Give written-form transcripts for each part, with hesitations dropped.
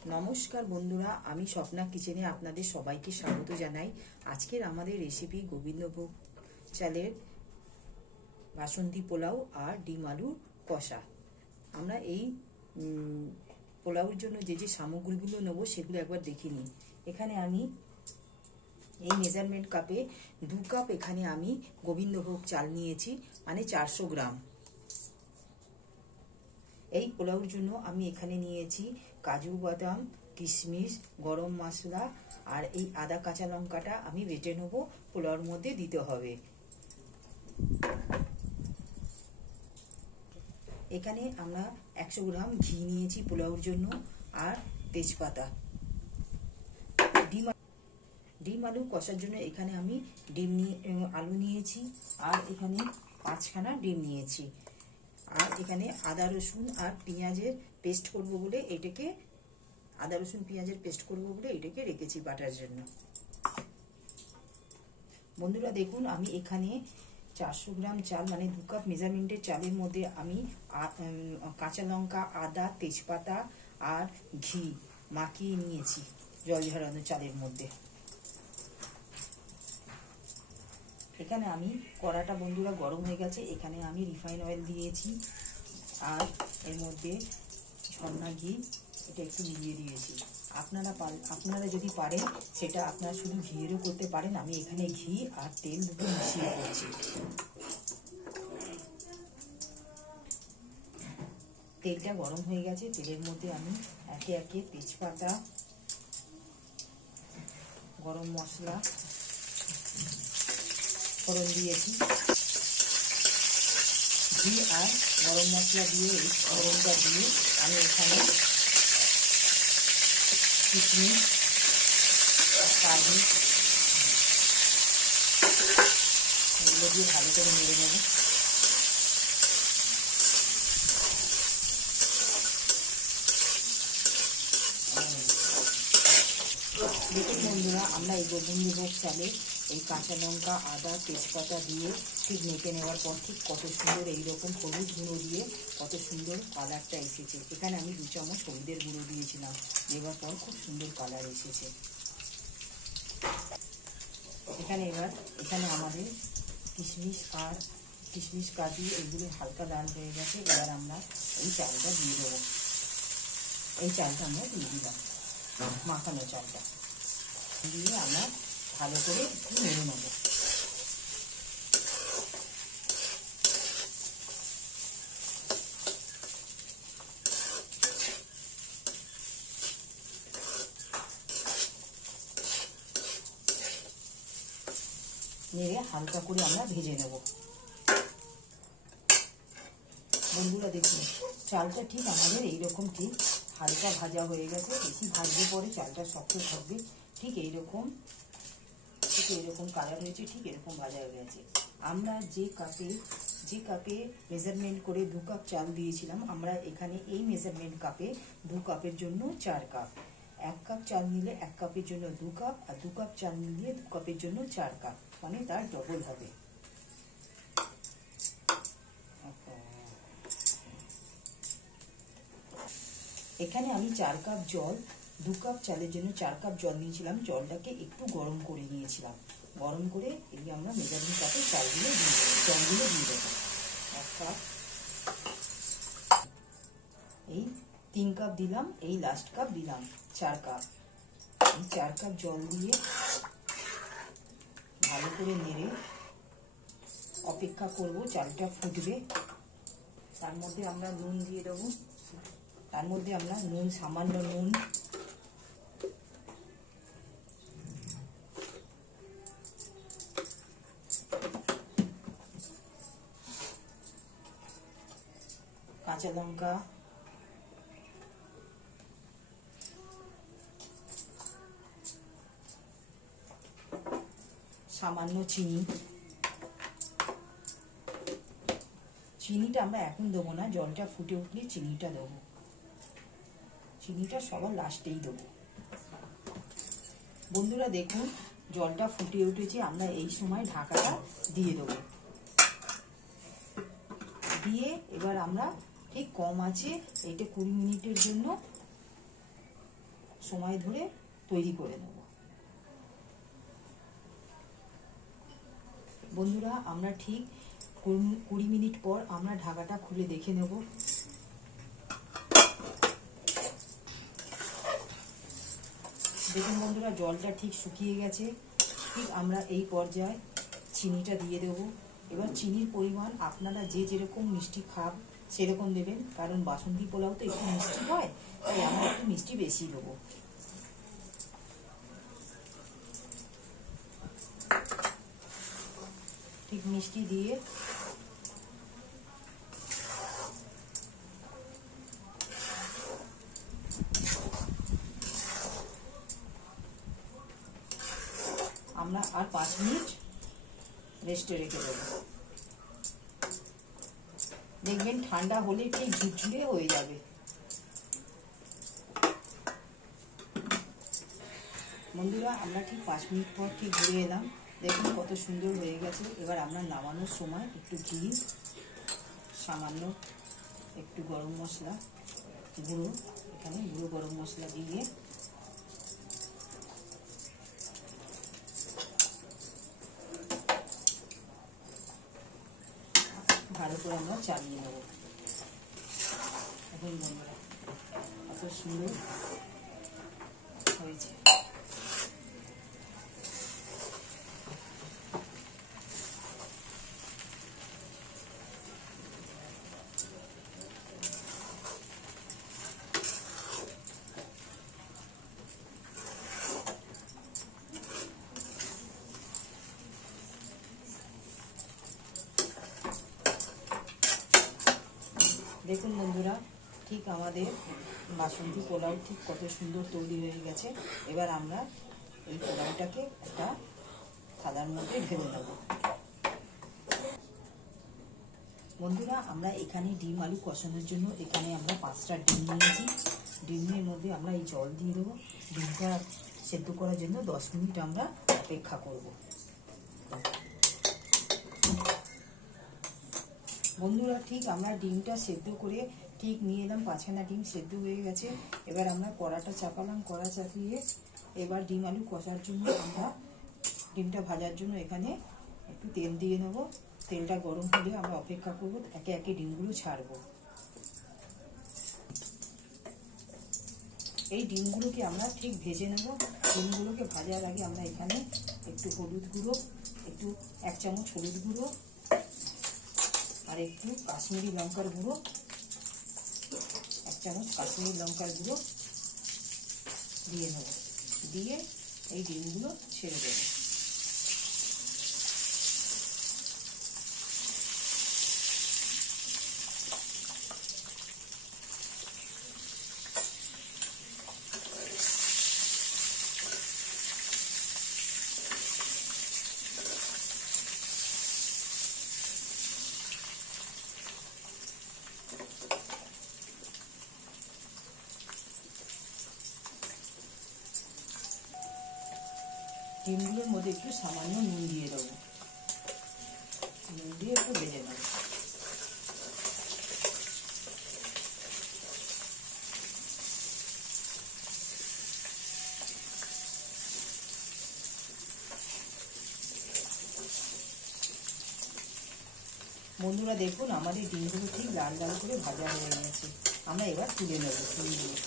नमस्कार बंधुरा आमी स्वप्ना किचेने आपनादेर सबाइके स्वागत जानाई। आजकेर आमादेर रेसिपि गोविंदभोग चालेर बासंती पोलाव और डिम आलुर कषा। आमरा एई पोलाওর জন্য যে যে সামগ্রীগুলো নেব সেগুলো একবার দেখে নিই। এখানে আমি এই মেজারমেন্ট কাপে 2 কাপ এখানে আমি গোবিন্দভোগ চাল নিয়েছি, মানে 400 গ্রাম। এই পোলাওর জন্য আমি এখানে নিয়েছি কাজু বাদাম, কিশমিশ, গরম মশলা আর এই আদা কাঁচা লঙ্কাটা আমি বেটে নেব, পোলাওর মধ্যে দিতে হবে। এখানে আমরা 100 গ্রাম ঘি নিয়েছি পোলাওর জন্য আর তেজপাতা। ডিম আলু কষার জন্য এখানে আমি আলু নিয়েছি আর এখানে 5খানা ডিম নিয়েছি। আর এখানে আদা রসুন আর পেঁয়াজের পেস্ট করব বলে এটাকে রেখেছি বাটার জন্য। বন্ধুরা দেখুন, আমি এখানে 400 গ্রাম চাল মানে 2 কাপ মেজারমেন্টের চালের মধ্যে আমি কাঁচা লঙ্কা, আদা, তেজপাতা আর ঘি মাখিয়ে নিয়েছি জল ঝরানো চালের মধ্যে। এখানে আমি কড়াটা বন্ধুরা গরম হয়ে গেছে, এখানে আমি রিফাইন অয়েল দিয়েছি আর এর মধ্যে ঝর্ণা ঘি এটা একটু মিলিয়ে দিয়েছি। আপনারা যদি পারেন সেটা আপনারা শুধু ঘিয়েরও করতে পারেন। আমি এখানে ঘি আর তেল দুটো মিশিয়ে করছি। তেলটা গরম হয়ে গেছে, তেলের মধ্যে আমি একে একে তেজপাতা, গরম মশলা ফোড়ন দিয়েছি। ঘি আর গরম মশলা দিয়ে এই ফোড়নটা দিয়ে আমি এখানে কিশমিশ, কাজু এগুলো দিয়ে ভালো করে নেড়ে নেব। দেখুন বন্ধুরা, আমরা এই গোবিন্দভোগ চালে এই কাঁচা লঙ্কা, আদা, তেজপাতা দিয়ে ঠিক মেখে নেওয়ার পর ঠিক কত সুন্দর এইরকম হলুদ গুঁড়ো দিয়ে কত সুন্দর কালারটা এসেছে। এখানে আমি 2 চামচ হলুদের গুঁড়ো দিয়েছিলাম, দেওয়ার পর খুব সুন্দর কালার এসেছে। এখানে আমাদের কিশমিশ কাজু এগুলো হালকা লাল হয়ে গেছে। এবার আমরা এই চালটা দিয়ে দেবো। এই চালটা আমরা দিয়ে দিলাম, মাখানো চালটা দিয়ে আমরা ভালো করে একটু নেড়ে নেব। নেড়ে হালকা করে আমরা ভেজে নেব। বন্ধুরা দেখুন, চালটা ঠিক আমাদের এইরকম ঠিক হালকা ভাজা হয়ে গেছে। বেশি ভাজলে পরে চালটা শক্ত থাকবে। ঠিক এইরকম কালার হয়েছে, ঠিক এরকম ভাজা হয়ে গেছে। আমরা যে কাপে মেজারমেন্ট করে 2 কাপ চাল দিয়েছিলাম, আমরা এখানে এই মেজারমেন্ট কাপে 2 কাপের জন্য 4 কাপ। 1 কাপ চাল নিলে 1 কাপের জন্য 2 কাপ, আর 2 কাপ চাল নিলে 2 কাপের জন্য 4 কাপ, মানে তার ডবল হবে। এখানে আমি 4 কাপ জল, 2 কাপ চালের জন্য 4 কাপ জল নিয়েছিলাম। জলটাকে একটু গরম করে নিয়েছিলাম। গরম করে এই আমরা মেজারমেন্ট কাপে জলগুলো দিয়ে দেবো। 1 কাপ, এই 3 কাপ দিলাম, এই লাস্ট কাপ দিলাম 4 কাপ। এই 4 কাপ জল দিয়ে ভালো করে নেড়ে অপেক্ষা করব, চালটা ফুটবে। তার মধ্যে আমরা নুন দিয়ে দেবো। সামান্য নুন, কাঁচা লঙ্কা, সামান্য চিনিটা আমরা এখন দেবো না, জলটা ফুটে উঠলে চিনিটা দেবো। চিনিটা সবার লাস্টেই দেবো। বন্ধুরা দেখুন, জলটা ফুটে উঠেছে, আমরা এই সময় ঢাকাটা দিয়ে দেবো। দিয়ে এবার আমরা ঠিক কম আছে এটা 20 মিনিটের জন্য সময় ধরে তৈরি করে নেব। বন্ধুরা আমরা ঠিক 20 মিনিট পর আমরা ঢাকাটা খুলে দেখে নেব। দেখুন বন্ধুরা, জলটা ঠিক শুকিয়ে গেছে। ঠিক আমরা এই পর্যায়ে চিনিটা দিয়ে দেব। এবার চিনির পরিমাণ আপনারা যে যেরকম মিষ্টি খান সেরকম দেবেন, কারণ বাসন্তী পোলাও তো একটু মিষ্টি হয়, তাই আমরা একটু মিষ্টি বেশি দেবো। ঠিক মিষ্টি দিয়ে আমরা আর 5 মিনিট রেস্টে রেখে দেবো। দেখবেন ঠান্ডা হলে ঠিক ঝুরঝুরে হয়ে যাবে। বন্ধুরা আমরা ঠিক 5 মিনিট পর ঠিক ঘুরে এলাম। দেখুন কত সুন্দর হয়ে গেছে। এবার আমরা নামানোর সময় একটু ঘি, সামান্য একটু গরম মশলা গুঁড়ো, এখানে গুঁড়ো গরম মশলা দিয়ে ভালো করে আমরা চালিয়ে নেব। এখন বন্ধুরা কত সুন্দর হয়েছে। দেখুন বন্ধুরা, ঠিক আমাদের বাসন্তী পোলাও ঠিক কত সুন্দর তৈরি হয়ে গেছে। এবার আমরা এই পোলাওটাকে একটা থালার মধ্যে ঢেলে নেব। বন্ধুরা আমরা এখানে ডিম আলু কষানোর জন্য এখানে আমরা 5টা ডিম নিয়েছি। ডিমের মধ্যে আমরা এই জল দিয়ে দেবো। ডিমটা সেদ্ধ করার জন্য 10 মিনিট আমরা অপেক্ষা করব। বন্ধুরা ঠিক আমরা ডিমটা সেদ্ধ করে ঠিক নিয়ে এলাম। 5খানা ডিম সেদ্ধ হয়ে গেছে। এবার আমরা কড়াটা চাপালাম। কড়া চাপিয়ে এবার ডিম আলু কষার জন্য আমরা ডিমটা ভাজার জন্য এখানে একটু তেল দিয়ে নেব। তেলটা গরম হলে আমরা অপেক্ষা করব, একে একে ডিমগুলো ছাড়বো। এই ডিমগুলোকে আমরা ঠিক ভেজে নেব। ডিমগুলোকে ভাজার আগে আমরা এখানে একটু হলুদ গুঁড়ো, একটু 1 চামচ হলুদ গুঁড়ো আর একটু কাশ্মীরি লঙ্কার গুঁড়ো, 1 চামচ কাশ্মীরি লঙ্কার গুঁড়ো দিয়ে নেব। দিয়ে এই ডিমগুলো ছেড়ে দেবো। ডিমগুলোর মধ্যে একটু সামান্য নুন দিয়ে দেবো। নুন দিয়ে একটু ভেজে নেব। বন্ধুরা দেখুন আমাদের ডিমগুলো ঠিক লাল লাল করে ভাজা হয়ে গেছে। আমরা এবার তুলে নেব ডিমগুলো।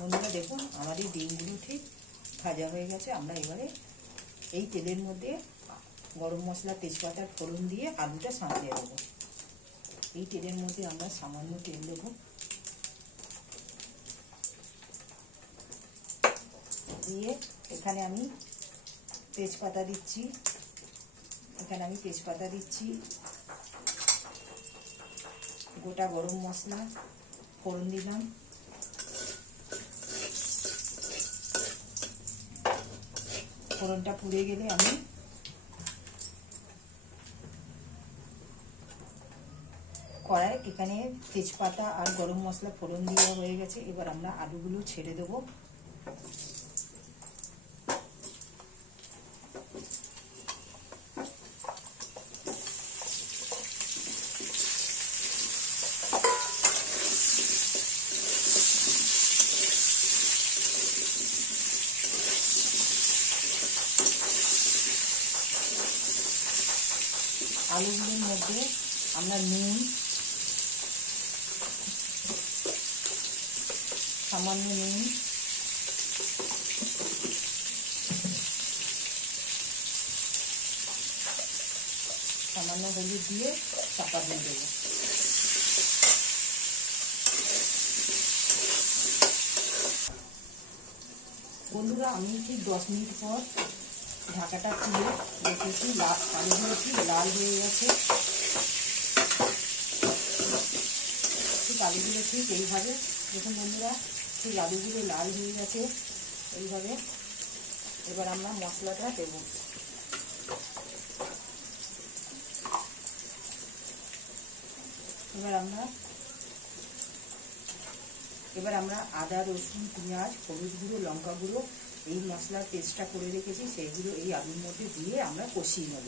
বন্ধুরা দেখুন আমাদের ডিমগুলো ঠিক ভাজা হয়ে গেছে। আমরা এবারে এই তেলের মধ্যে গরম মশলা, তেজপাতার ফোড়ন দিয়ে আলুটা সাঁতলে দেবো। এই তেলের মধ্যে আমরা সামান্য তেল দেবো। দিয়ে এখানে আমি তেজপাতা দিচ্ছি। গোটা গরম মশলা ফোড়ন দিলাম। ফোড়নটা পুড়ে গেলে আমি কড়াই এখানে তেজপাতা আর গরম মশলা ফোড়ন দেওয়া হয়ে গেছে। এবার আমরা আলুগুলো ছেড়ে দেবো। আলুগুলোর মধ্যে আমরা নুন, সামান্য নুন, সামান্য হলুদ দিয়ে চাপা দিয়ে দেবো। বন্ধুরা, আমি ঠিক 10 মিনিট পর ঢাকাটা খুলে দেখেছি আলুগুলো ঠিক লাল হয়ে গেছে। ঠিক আলুগুলো ঠিক এইভাবে দেখুন বন্ধুরা, ঠিক আলুগুলো লাল হয়ে গেছে এইভাবে। এবার আমরা মশলাটা দেব। এবার আমরা আদা, রসুন, পেঁয়াজ, হলুদ গুঁড়ো, লঙ্কা গুঁড়ো এই মশলার পেস্টটা করে রেখেছি, সেইগুলো এই আলুর মধ্যে দিয়ে আমরা কষিয়ে নেব।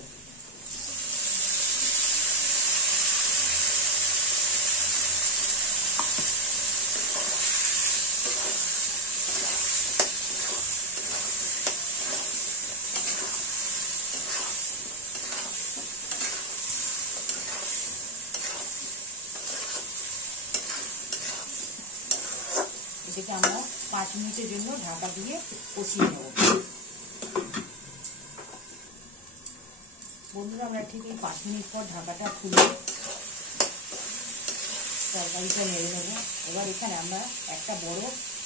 এটাকে আমরা 5 মিনিটের জন্য ঢাকা দিয়ে কষিয়ে নেব। বন্ধুরা, আমরা ঠিক এই 5 মিনিট পর ঢাকাটা খুলে তরকারিটা নেড়ে নেব। এবার এখানে আমরা একটা বড়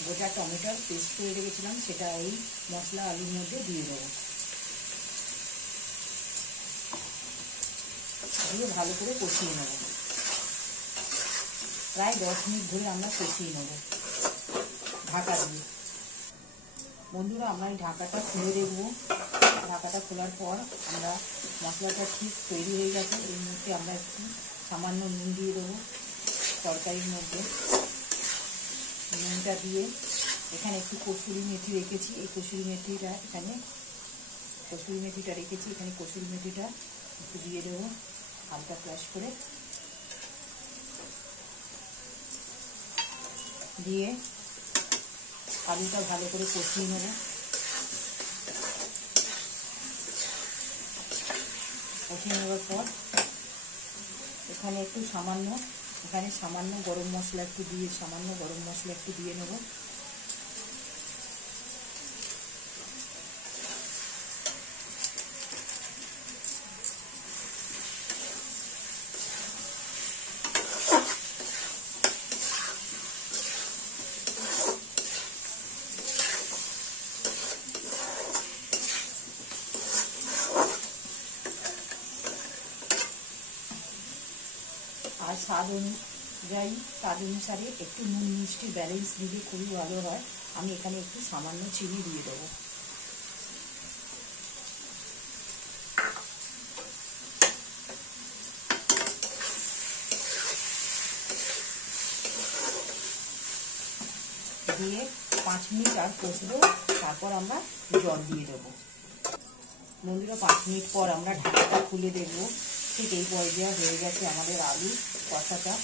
গোটা টমেটোর পেস্ট করে রেখেছিলাম, সেটা এই মশলা আলুর মধ্যে দিয়ে দেবো। দিয়ে ভালো করে কষিয়ে নেব। প্রায় 10 মিনিট ধরে আমরা কষিয়ে নেব ঢাকা দিয়ে। বন্ধুরা, আমরা এই ঢাকাটা খুলে দেখব। ঢাকাটা খোলার পর আমরা মশলাটা ঠিক তৈরি হয়ে গেছে। এই মুহূর্তে আমরা একটু সামান্য নুন দিয়ে দেবো তরকারির মধ্যে। নুনটা দিয়ে এখানে একটু কসুরি মেথি রেখেছি, এই কসুরি মেথিটা এখানে কসুরি মেথিটা একটু দিয়ে দেবো হালকা ক্রাশ করে। দিয়ে আলুটা ভালো করে কষিয়ে নেব। কষিয়ে নেওয়ার পর এখানে সামান্য গরম মশলা একটু দিয়ে নেব। আর স্বাদ অনুসারে একটু নুন মিষ্টি ব্যালেন্স দিলে খুবই ভালো হয়। আমি এখানে একটু সামান্য চিনি দিয়ে দেবো। দিয়ে 5 মিনিট আর কষবো, তারপর আমরা জল দিয়ে দেবো। বন্ধুরা, 5 মিনিট পর আমরা ঢাকাটা খুলে দেখবো। ঠিক এই পর্যায়ে হয়ে গেছে আমাদের আলু কষাটা।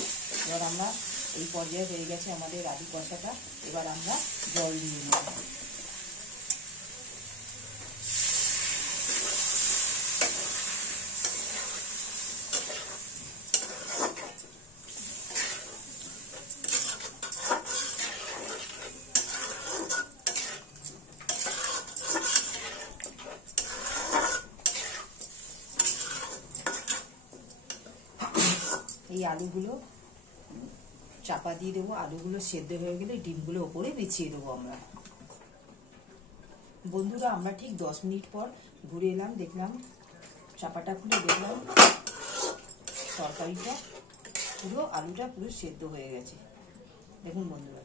এবার আমরা জল দিয়ে নেব। এই আলুগুলো চাপা দিয়ে দেবো। আলুগুলো সেদ্ধ হয়ে গেলে ডিমগুলো ওপরে বিছিয়ে দেবো আমরা। বন্ধুরা, আমরা ঠিক 10 মিনিট পর ঘুরে এলাম, দেখলাম চাপাটা খুলে দেখলাম তরকারিটা আলুটা পুরো সেদ্ধ হয়ে গেছে। দেখুন বন্ধুরা,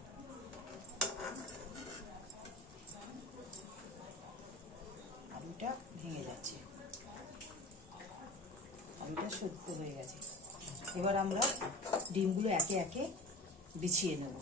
আলুটা ভেঙে যাচ্ছে, আলুটা সেদ্ধ হয়ে গেছে। এবার আমরা ডিমগুলো একে একে বিছিয়ে নেব।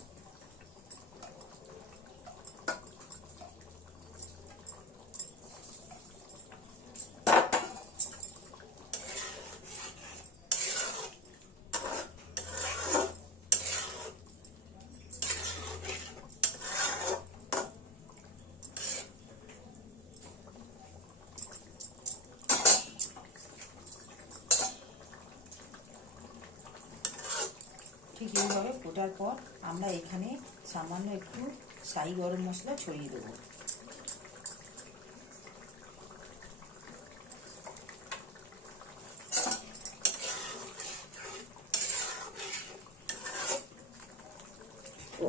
ঠিক এইভাবে ফোটার পর আমরা এখানে সামান্য একটু শাহি গরম মশলা ছড়িয়ে দেবো।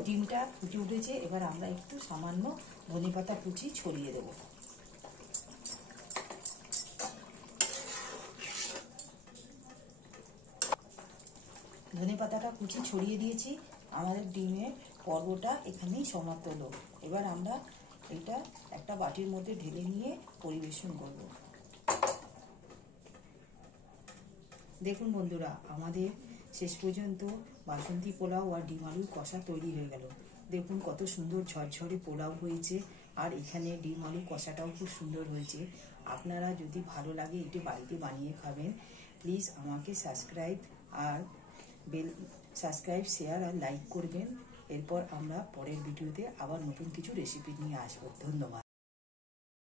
ডিমটা ফুটে উঠেছে, এবার আমরা একটু সামান্য ধনেপাতা কুচি ছড়িয়ে দেবো। ধনেপাতাটা কুচি ছড়িয়ে দিয়েছি। আমাদের ডিমের পর্বটা এখানেই সমাপ্ত হলো। এবার আমরা এটা একটা বাটির মধ্যে ঢেলে নিয়ে পরিবেশন করব। দেখুন বন্ধুরা, আমাদের শেষ পর্যন্ত বাসন্তী পোলাও আর ডিম আলুর কষা তৈরি হয়ে গেল। দেখুন কত সুন্দর ঝরঝরে পোলাও হয়েছে, আর এখানে ডিম আলু কষাটাও খুব সুন্দর হয়েছে। আপনারা যদি ভালো লাগে এটি বাড়িতে বানিয়ে খাবেন। প্লিজ আমাকে সাবস্ক্রাইব, শেয়ার আর লাইক করবেন। এরপর আমরা পরের ভিডিওতে আবার নতুন কিছু রেসিপি নিয়ে আসবো। ধন্যবাদ।